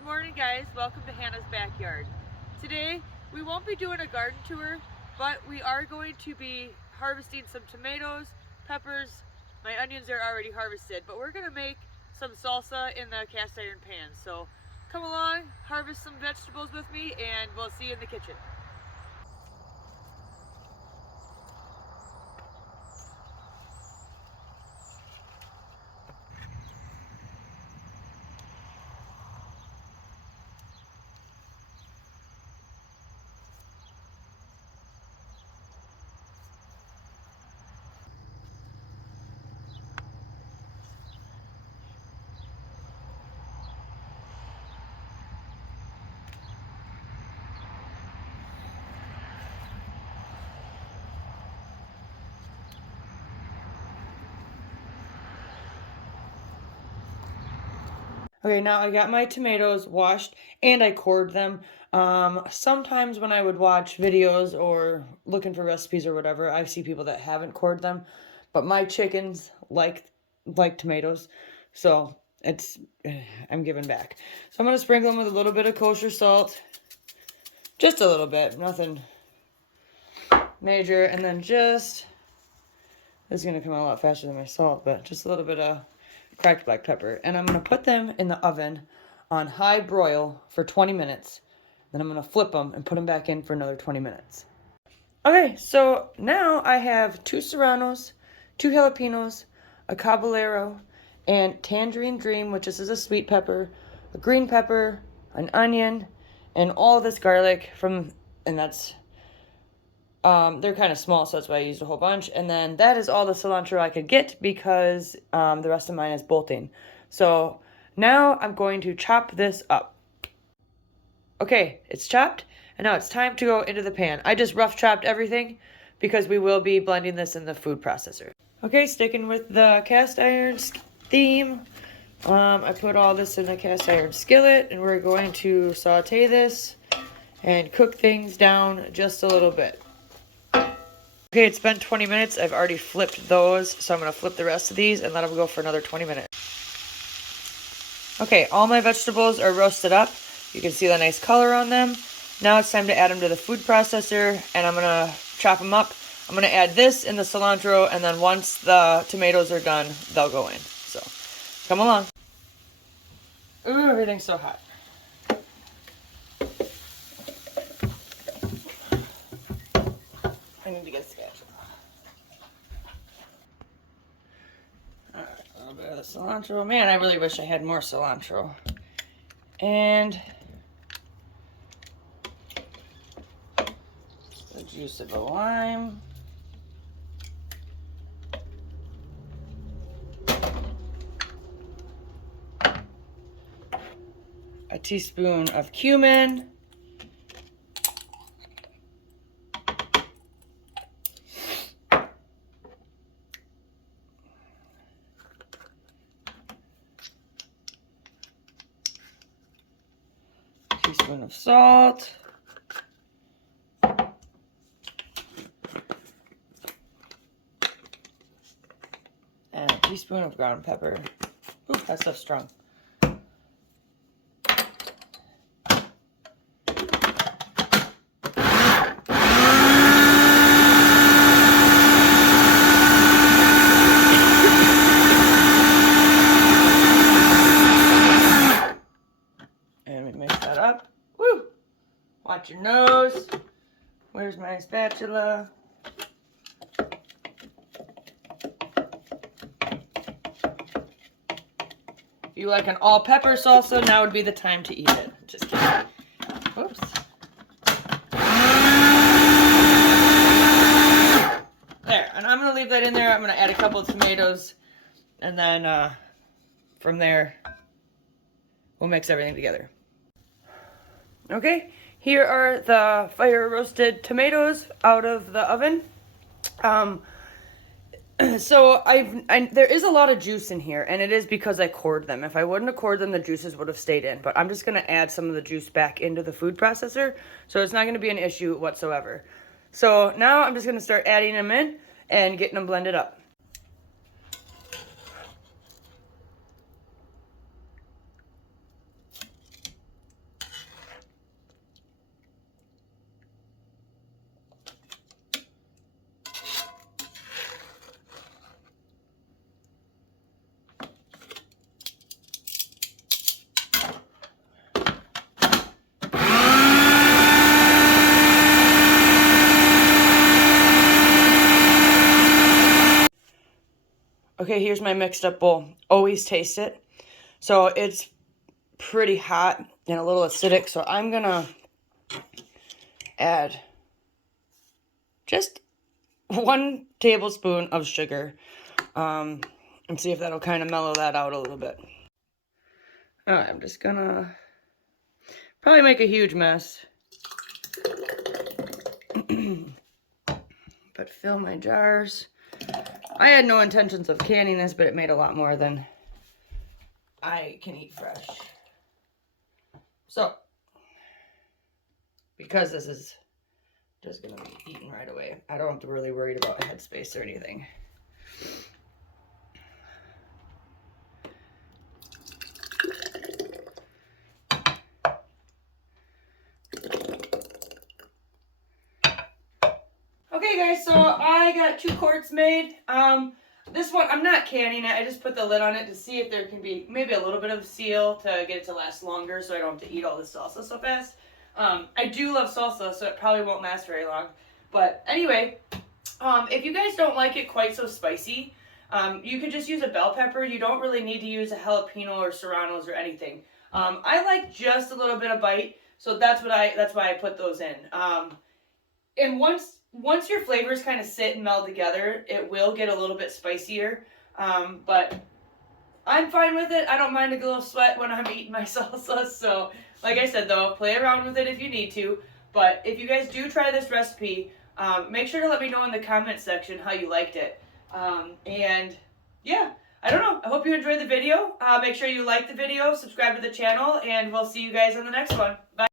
Good morning, guys. Welcome to Hannah's Backyard. Today we won't be doing a garden tour, but we are going to be harvesting some tomatoes, peppers. My onions are already harvested, but we're going to make some salsa in the cast iron pan. So come along, harvest some vegetables with me, and we'll see you in the kitchen. Okay, now I got my tomatoes washed and I cored them. Sometimes when I would watch videos or looking for recipes or whatever, I see people that haven't cored them, but my chickens like tomatoes, so it's I'm giving back. So I'm gonna sprinkle them with a little bit of kosher salt, just a little bit, nothing major, and then this is gonna come out a lot faster than my salt, but just a little bit of cracked black pepper, and I'm going to put them in the oven on high broil for 20 minutes. Then I'm going to flip them and put them back in for another 20 minutes. Okay, so now I have 2 serranos, 2 jalapenos, a caballero, and tangerine dream, which is a sweet pepper, a green pepper, an onion, and all this garlic and that's they're kind of small, so that's why I used a whole bunch. And then that is all the cilantro I could get because the rest of mine is bolting. So now I'm going to chop this up. Okay, it's chopped, and now it's time to go into the pan. I just rough chopped everything because we will be blending this in the food processor. Okay, sticking with the cast iron theme, I put all this in the cast iron skillet, and we're going to saute this and cook things down just a little bit. Okay, it's been 20 minutes. I've already flipped those, so I'm going to flip the rest of these and let them go for another 20 minutes. Okay, all my vegetables are roasted up. You can see the nice color on them. Now it's time to add them to the food processor, and I'm going to chop them up. I'm going to add this in the cilantro, and then once the tomatoes are done, they'll go in. So, come along. Ooh, everything's so hot. I need to get a spatula. Alright, a little bit of the cilantro. Man, I really wish I had more cilantro. And the juice of a lime. A teaspoon of cumin. Teaspoon of salt. And a teaspoon of ground pepper. Ooh, that stuff's strong. And we mix that up. Woo! Watch your nose. Where's my spatula? If you like an all-pepper salsa, now would be the time to eat it. Just kidding. Oops. There, and I'm going to leave that in there. I'm going to add a couple of tomatoes, and then from there, we'll mix everything together. Okay, here are the fire-roasted tomatoes out of the oven. So there is a lot of juice in here, and it is because I cored them. If I wouldn't have cored them, the juices would have stayed in. But I'm just going to add some of the juice back into the food processor, so it's not going to be an issue whatsoever. So now I'm just going to start adding them in and getting them blended up. Okay, here's my mixed up bowl. Always taste it. So it's pretty hot and a little acidic, so I'm gonna add just 1 tablespoon of sugar, and see if that'll kind of mellow that out a little bit. All right, I'm just gonna probably make a huge mess, but fill my jars. I had no intentions of canning this, but it made a lot more than I can eat fresh. So, because this is just gonna be eaten right away, I don't have to really worry about headspace or anything. Okay guys, so I got 2 quarts made. This one, I'm not canning it. I just put the lid on it to see if there can be maybe a little bit of seal to get it to last longer so I don't have to eat all this salsa so fast. I do love salsa, so it probably won't last very long. But anyway, if you guys don't like it quite so spicy, you can just use a bell pepper. You don't really need to use a jalapeno or serranos or anything. I like just a little bit of bite, so that's why I put those in. And once your flavors kind of sit and meld together, it will get a little bit spicier. But I'm fine with it. I don't mind a little sweat when I'm eating my salsa. So, like I said, though, play around with it if you need to. But if you guys do try this recipe, make sure to let me know in the comment section how you liked it. And yeah, I don't know. I hope you enjoyed the video. Make sure you like the video, subscribe to the channel, and we'll see you guys on the next one. Bye.